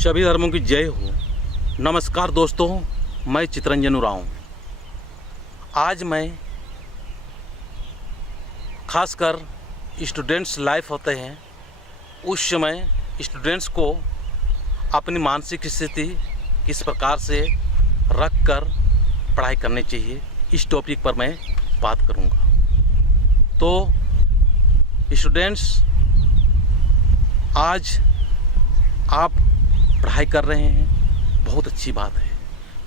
सभी धर्मों की जय हो। नमस्कार दोस्तों, मैं चितरंजन उरांव। आज मैं खासकर स्टूडेंट्स लाइफ होते हैं, उस समय स्टूडेंट्स को अपनी मानसिक स्थिति किस प्रकार से रख कर पढ़ाई करनी चाहिए, इस टॉपिक पर मैं बात करूंगा। तो स्टूडेंट्स, आज आप पढ़ाई कर रहे हैं, बहुत अच्छी बात है।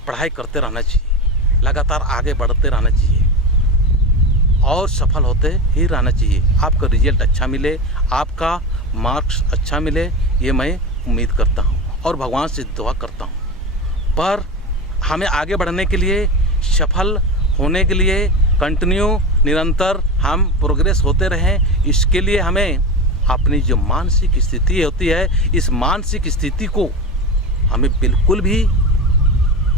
पढ़ाई करते रहना चाहिए, लगातार आगे बढ़ते रहना चाहिए और सफल होते ही रहना चाहिए। आपका रिजल्ट अच्छा मिले, आपका मार्क्स अच्छा मिले, ये मैं उम्मीद करता हूँ और भगवान से दुआ करता हूँ। पर हमें आगे बढ़ने के लिए, सफल होने के लिए कंटिन्यू निरंतर हम प्रोग्रेस होते रहें, इसके लिए हमें अपनी जो मानसिक स्थिति होती है, इस मानसिक स्थिति को हमें बिल्कुल भी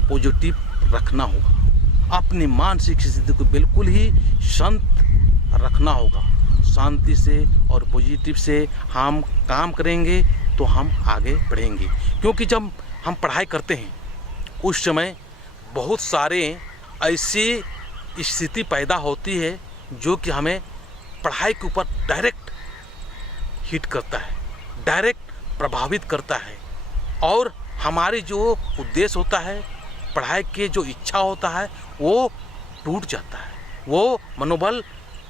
पॉजिटिव रखना होगा। अपनी मानसिक स्थिति को बिल्कुल ही शांत रखना होगा। शांति से और पॉजिटिव से हम काम करेंगे तो हम आगे बढ़ेंगे। क्योंकि जब हम पढ़ाई करते हैं उस समय बहुत सारे ऐसी स्थिति पैदा होती है जो कि हमें पढ़ाई के ऊपर डायरेक्ट हिट करता है, डायरेक्ट प्रभावित करता है और हमारी जो उद्देश्य होता है, पढ़ाई के जो इच्छा होता है, वो टूट जाता है, वो मनोबल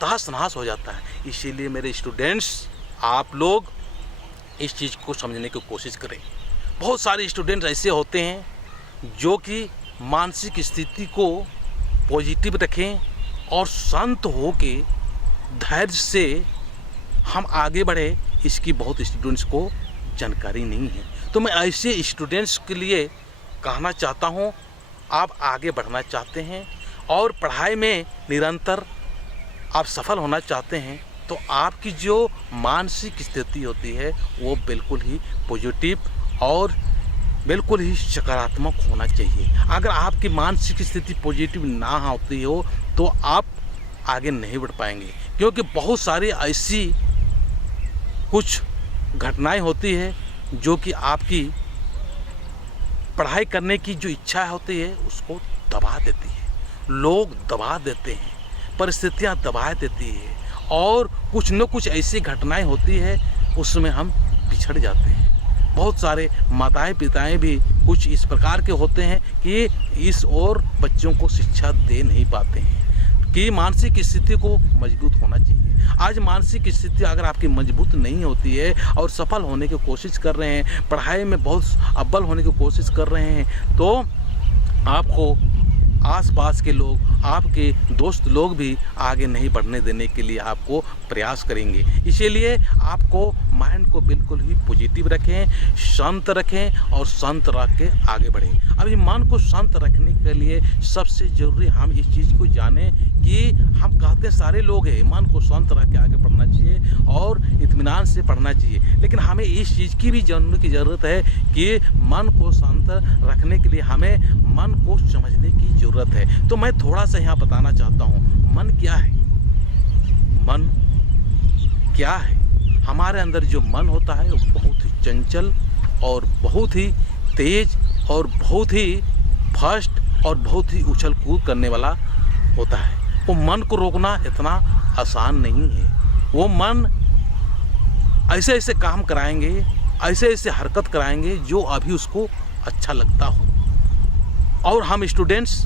तहस नहस हो जाता है। इसीलिए मेरे स्टूडेंट्स, आप लोग इस चीज़ को समझने की कोशिश करें। बहुत सारे स्टूडेंट्स ऐसे होते हैं जो कि मानसिक स्थिति को पॉजिटिव रखें और शांत हो के धैर्य से हम आगे बढ़े, इसकी बहुत स्टूडेंट्स को जानकारी नहीं है। तो मैं ऐसे स्टूडेंट्स के लिए कहना चाहता हूँ, आप आगे बढ़ना चाहते हैं और पढ़ाई में निरंतर आप सफल होना चाहते हैं, तो आपकी जो मानसिक स्थिति होती है वो बिल्कुल ही पॉजिटिव और बिल्कुल ही सकारात्मक होना चाहिए। अगर आपकी मानसिक स्थिति पॉजिटिव ना होती हो तो आप आगे नहीं बढ़ पाएंगे। क्योंकि बहुत सारी ऐसी कुछ घटनाएं होती है जो कि आपकी पढ़ाई करने की जो इच्छा होती है उसको दबा देती है। लोग दबा देते हैं, परिस्थितियां दबा देती है और कुछ न कुछ ऐसी घटनाएं होती है उसमें हम पिछड़ जाते हैं। बहुत सारे माताएं पिताएं भी कुछ इस प्रकार के होते हैं कि इस ओर बच्चों को शिक्षा दे नहीं पाते हैं कि मानसिक स्थिति को मजबूत होना चाहिए। आज मानसिक स्थिति अगर आपकी मजबूत नहीं होती है और सफल होने की कोशिश कर रहे हैं, पढ़ाई में बहुत अव्वल होने की कोशिश कर रहे हैं, तो आपको आसपास के लोग, आपके दोस्त लोग भी आगे नहीं बढ़ने देने के लिए आपको प्रयास करेंगे। इसीलिए आपको माइंड को बिल्कुल ही पॉजिटिव रखें, शांत रखें और शांत रख के आगे बढ़ें। अब ये मन को शांत रखने के लिए सबसे ज़रूरी हम इस चीज़ को जानें कि हम कहते सारे लोग हैं मन को शांत रख के आगे बढ़ना चाहिए और इत्मीनान से पढ़ना चाहिए, लेकिन हमें इस चीज़ की भी जानने की ज़रूरत है कि मन को शांत रखने के लिए हमें मन को समझने की ज़रूरत है। तो मैं थोड़ा सा यहाँ बताना चाहता हूँ, मन क्या है। मन क्या है? हमारे अंदर जो मन होता है वो बहुत ही चंचल और बहुत ही तेज और बहुत ही फास्ट और बहुत ही उछल कूद करने वाला होता है। वो मन को रोकना इतना आसान नहीं है। वो मन ऐसे ऐसे काम कराएंगे, ऐसे ऐसे हरकत कराएंगे जो अभी उसको अच्छा लगता हो, और हम स्टूडेंट्स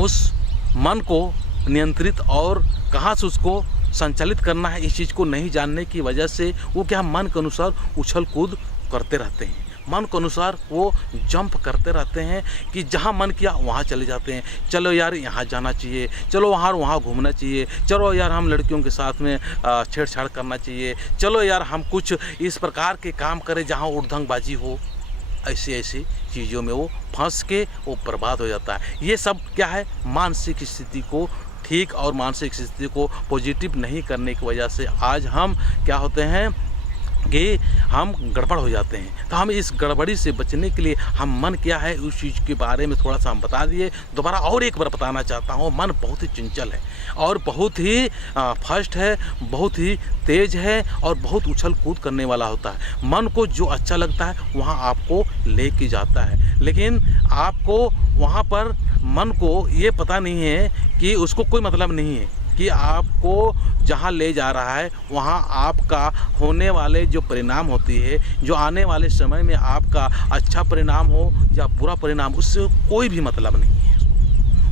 उस मन को नियंत्रित और कहाँ से उसको संचालित करना है, इस चीज़ को नहीं जानने की वजह से वो क्या मन के अनुसार उछल कूद करते रहते हैं। मन के अनुसार वो जंप करते रहते हैं कि जहाँ मन किया वहाँ चले जाते हैं। चलो यार यहाँ जाना चाहिए, चलो वहाँ घूमना चाहिए, चलो यार हम लड़कियों के साथ में छेड़छाड़ करना चाहिए, चलो यार हम कुछ इस प्रकार के काम करें जहाँ उड़धंगबाजी हो। ऐसी ऐसी चीज़ों में वो फंस के वो बर्बाद हो जाता है। ये सब क्या है? मानसिक स्थिति को ठीक और मानसिक स्थिति को पॉजिटिव नहीं करने की वजह से आज हम क्या होते हैं, कि हम गड़बड़ हो जाते हैं। तो हम इस गड़बड़ी से बचने के लिए हम मन क्या है उस चीज़ के बारे में थोड़ा सा हम बता दिए। दोबारा और एक बार बताना चाहता हूँ, मन बहुत ही चंचल है और बहुत ही फास्ट है, बहुत ही तेज़ है और बहुत उछल कूद करने वाला होता है। मन को जो अच्छा लगता है वहाँ आपको ले के जाता है, लेकिन आपको वहाँ पर मन को ये पता नहीं है कि उसको कोई मतलब नहीं है कि आपको जहाँ ले जा रहा है वहाँ आपका होने वाले जो परिणाम होती है, जो आने वाले समय में आपका अच्छा परिणाम हो या बुरा परिणाम, उससे कोई भी मतलब नहीं है।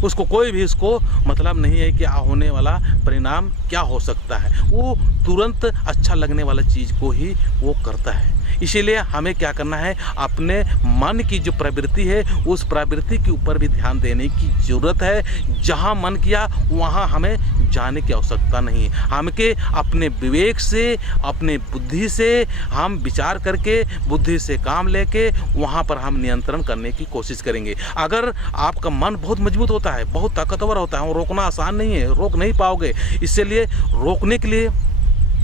उसको कोई भी इसको मतलब नहीं है कि होने वाला परिणाम क्या हो सकता है। वो तुरंत अच्छा लगने वाला चीज़ को ही वो करता है। इसीलिए हमें क्या करना है, अपने मन की जो प्रवृत्ति है उस प्रवृत्ति के ऊपर भी ध्यान देने की ज़रूरत है। जहाँ मन किया वहाँ हमें जाने की आवश्यकता नहीं है। हमके अपने विवेक से, अपने बुद्धि से हम विचार करके, बुद्धि से काम लेके वहाँ पर हम नियंत्रण करने की कोशिश करेंगे। अगर आपका मन बहुत मजबूत होता है, बहुत ताकतवर होता है, वो रोकना आसान नहीं है, रोक नहीं पाओगे। इसलिए रोकने के लिए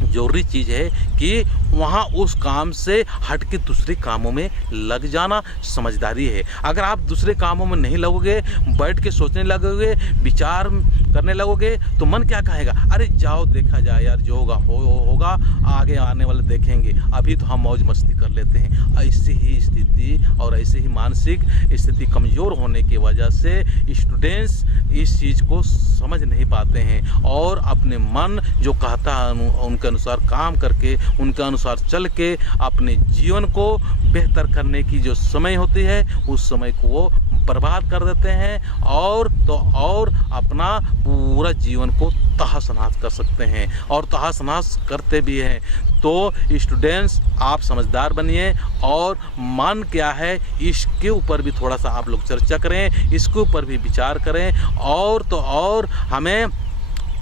ज़रूरी चीज़ है कि वहाँ उस काम से हट के दूसरे कामों में लग जाना समझदारी है। अगर आप दूसरे कामों में नहीं लगोगे, बैठ के सोचने लगोगे, विचार करने लगोगे, तो मन क्या कहेगा, अरे जाओ देखा जाए यार, जो होगा होगा, आगे आने वाले देखेंगे, अभी तो हम मौज मस्ती कर लेते हैं। ऐसी ही स्थिति और ऐसे ही मानसिक स्थिति कमज़ोर होने की वजह से स्टूडेंट्स इस चीज़ को समझ नहीं पाते हैं और अपने मन जो कहता है उनके अनुसार काम करके, उनके अनुसार चल के अपने जीवन को बेहतर करने की जो समय होती है उस समय को वो बर्बाद कर देते हैं और तो और अपना पूरा जीवन को तहस नहस कर सकते हैं और तहस नहस करते भी हैं। तो स्टूडेंट्स आप समझदार बनिए और मन क्या है इसके ऊपर भी थोड़ा सा आप लोग चर्चा करें, इसके ऊपर भी विचार करें और तो और हमें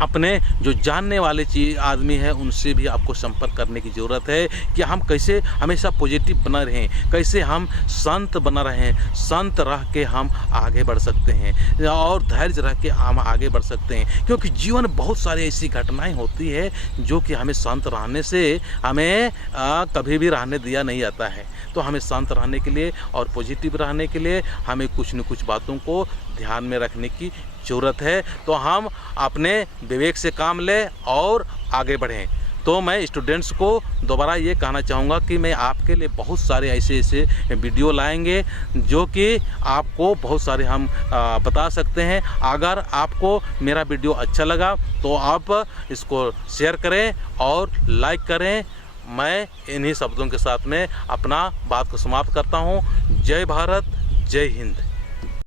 अपने जो जानने वाले आदमी हैं उनसे भी आपको संपर्क करने की ज़रूरत है कि हम कैसे हमेशा पॉजिटिव बना रहें, कैसे हम संत बना रहें, संत रह के हम आगे बढ़ सकते हैं और धैर्य रह के हम आगे बढ़ सकते हैं। क्योंकि जीवन में बहुत सारी ऐसी घटनाएं होती है जो कि हमें संत रहने से हमें कभी भी रहने दिया नहीं जाता है। तो हमें शांत रहने के लिए और पॉजिटिव रहने के लिए हमें कुछ न कुछ बातों को ध्यान में रखने की ज़रूरत है। तो हम अपने विवेक से काम लें और आगे बढ़ें। तो मैं स्टूडेंट्स को दोबारा ये कहना चाहूँगा कि मैं आपके लिए बहुत सारे ऐसे वीडियो लाएंगे जो कि आपको बहुत सारे हम बता सकते हैं। अगर आपको मेरा वीडियो अच्छा लगा तो आप इसको शेयर करें और लाइक करें। मैं इन्हीं शब्दों के साथ में अपना बात को समाप्त करता हूँ। जय भारत, जय हिंद।